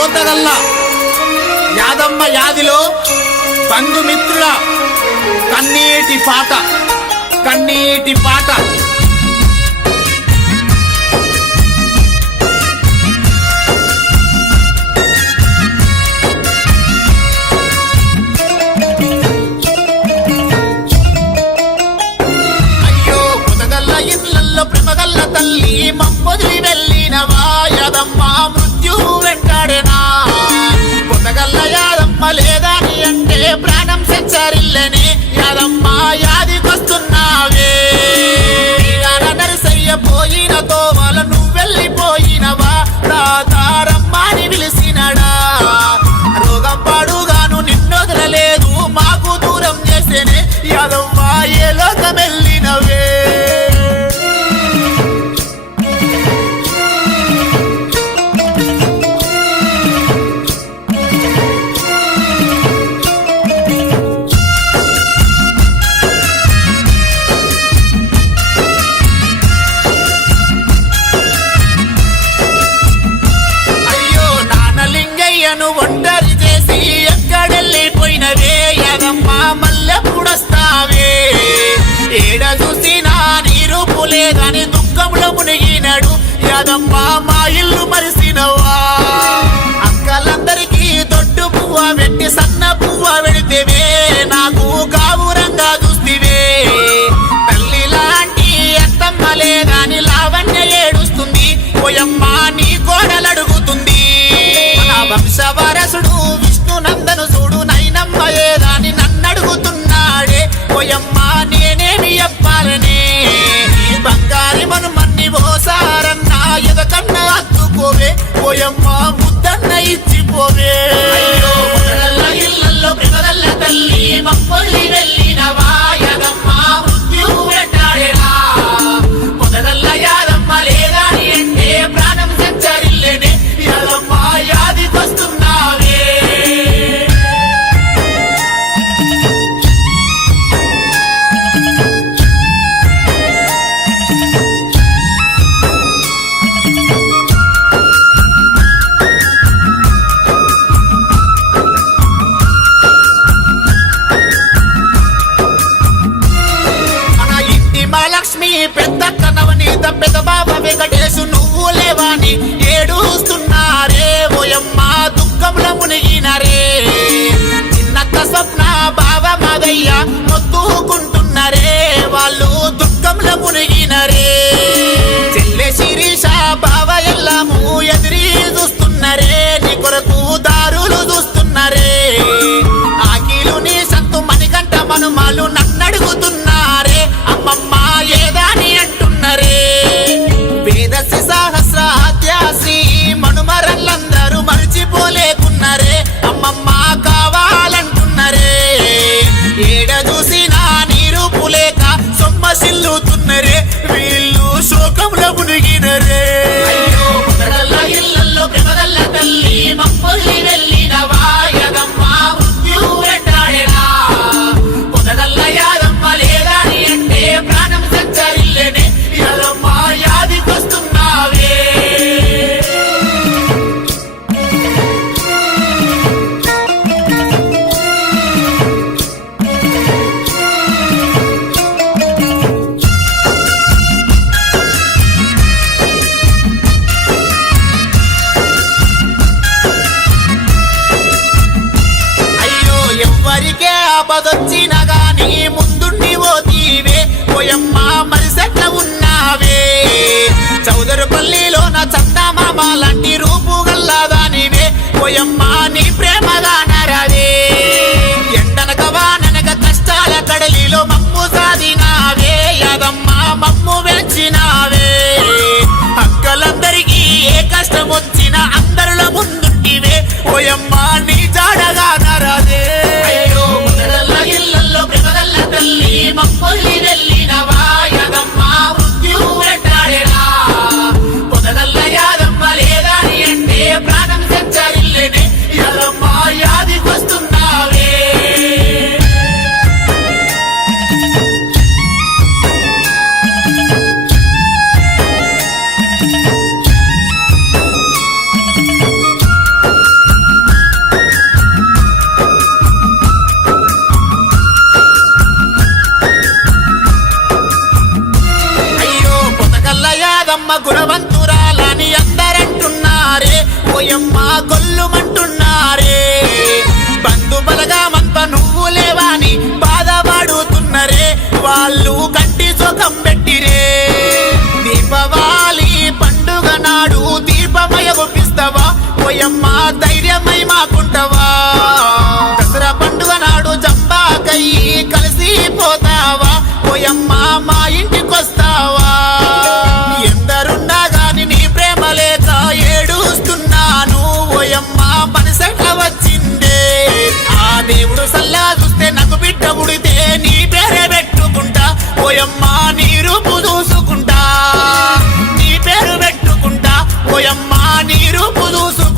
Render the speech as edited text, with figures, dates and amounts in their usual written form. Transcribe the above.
పోతగల్ల యాదమ్మ యాదిలో బంధుమిత్రుల కన్నీటి పాట కన్నీటి పాట. అయ్యో పొదగల్ల ఇళ్ళల్లో ప్రేమగల్ల తల్లి మమ్మొదిలి వెళ్ళినవా యాదమ్మ మృత్యు వెంటాడేనా. పొదగల్ల యాదమ్మ లేదని అంటే ప్రాణం సెచ్చరిల్లని యాదమ్మ యాదికొస్తున్నావే. నరసయ్య పోయిన తోవల నువ్వెళ్ళిపోయినవా రాతారమ్మని పిలిసినడా. రోగం పాడుగాను నిన్నొదలలేదు మాకు దూరం చేసేనే యాదమ్మ ఏ లోకమెళ్ళినవే. ఒంటరి చేసి ఎక్కడెళ్ళిపోయినవే యాదమ్మ మల్లెప్పుడొస్తావే. ఏడ చూసినా నీ రూపు లేదని దుఃఖంలో మునిగినాడు యాదమ్మ మా ఇల్లు మరిసినవా. అక్కలందరికీ దొడ్డు పువ్వ పెట్టి సన్న పువ్వ పెడితేవే నాకు గావురంగా చూస్తివే. తల్లి లాంటి అత్తమ్మ లేదని లావణ్య ఏడుస్తుంది పోయమ్మ నీ కోడలడుగుతుంది. వంశవారసుడు విష్ణు నందను చూడు నైనమ్మ ఏదాని నన్నడుగుతున్నాడే పోయమ్మ నేనేమి చెప్పాలనే. బంగారి మనుమన్ని ఓసారన్న ఎదకన్నా అత్తుకోవే పోయమ్మ ముద్దన్న ఇచ్చిపోవే. ఇళ్ళల్లో ప్రేమగల్ల తల్లి మమ్మల్ని వెళ్ళినవా యాదమ్మ మృత్యు వెంటాడేనా. పొదగల్ల యాదమ్మ లేదని అంటే ప్రాణం సంచరిల్లేనే యాదమ్మ యాదికొస్తున్నావే. మన ఇంటి మహాలక్ష్మి పెద్దక్క నవనీత పెద్ద బాబా వెంకటేశు నువ్వు లేవాని ఏడుస్తున్నారే ఓయమ్మ దుఃఖంలో మునిగినరే. చిన్నక్క స్వప్న బావ మాదయ్య మొత్తుకుంటున్నారే వాళ్ళు దుఃఖంలో మునిగినరే. చెల్లె శిరీష బావ ఎల్లము ఎదిరి చూస్తున్నారే నీ కొరకు దారులు చూస్తున్నారే. ఆకిలు నీ సంతు మణికంఠ మనుమాలు నన్నడుగుతున్నారే అమ్మమ్మ ఏదాని అంటున్నారే. వేదసి సహస్ర ఆద్యాసి మనుమరల్లందరూ మరిచిపోలేకున్నారే అమ్మమ్మ కావాలంటున్నారే. ఏడ చూసినా నీరు పులేక సొమ్మసిల్లుతున్నరే వీళ్ళు శోకంలో మునిగినరే. ఇళ్ళల్లో ప్రేమగల్ల తల్లి మమ్మల్ని వెళ్ళినవా యాదమ్మ మృత్యు వెంటాడేనా. పొదగల్ల యాదమ్మ లేదని అంటే ప్రాణం సంచరిల్లేనే యాదమ్మ యాదికొస్తున్నావే. అయ్యో ఎవ్వరికే ఆపదొచ్చినా గాని ముందుండి పోతీవే పోయమ్మ మరిసెట్ల ఉన్నావే. చౌదరుపల్లిలోన చందమామ లాంటి రూపు గల్లాదానివే పోయమ్మ నీ ప్రేమగా నరవే. ఎండనక వాననక కష్టాల కడలిలో మమ్ము సాధినావే యాదమ్మ మమ్ము వెచ్చినావే. అక్కలందరికీ ఏ కష్టం వచ్చినా అందరిలో ముందుంటివే పోయమ్మ నీ జాడగా నరదే. ఇళ్ళల్లో ప్రేమగల్ల తల్లి మమ్మల్ని వెళ్ళినవా యాదమ్మ మృత్యు వెంటాడేనా. పొదగల్ల యాదమ్మ లేదని అంటే ప్రాణం సంచరిల్లేనే యాదమ్మ యాదికొస్తున్నావే. దీపం పెట్టిరే దీపావళి పండుగ నాడు దీపమయ గుప్పిస్తావా ఓయమ్మ ధైర్యమై మాకుంటవా దసరా పండుగ నాడు జంబాకయ్యి కలిసి పోతావా ఓయమ్మ మా ఇంటికొస్తావా ఎందరున్నా గాని నీ ప్రేమ లేక ఏడుస్తున్నాను ఓయమ్మ మనసెట్ల వచ్చిందే ఆ దేవుడు సల్లా చూస్తే నాకు బిడ్డ పుడితే నీ పేరే పెట్టుకుంటా ఓయమ్మ నీ రూపు చూసుకుంటా నీ పేరు పెట్టుకుంటా ఓయమ్మ నీ రూపు చూసుకుంటా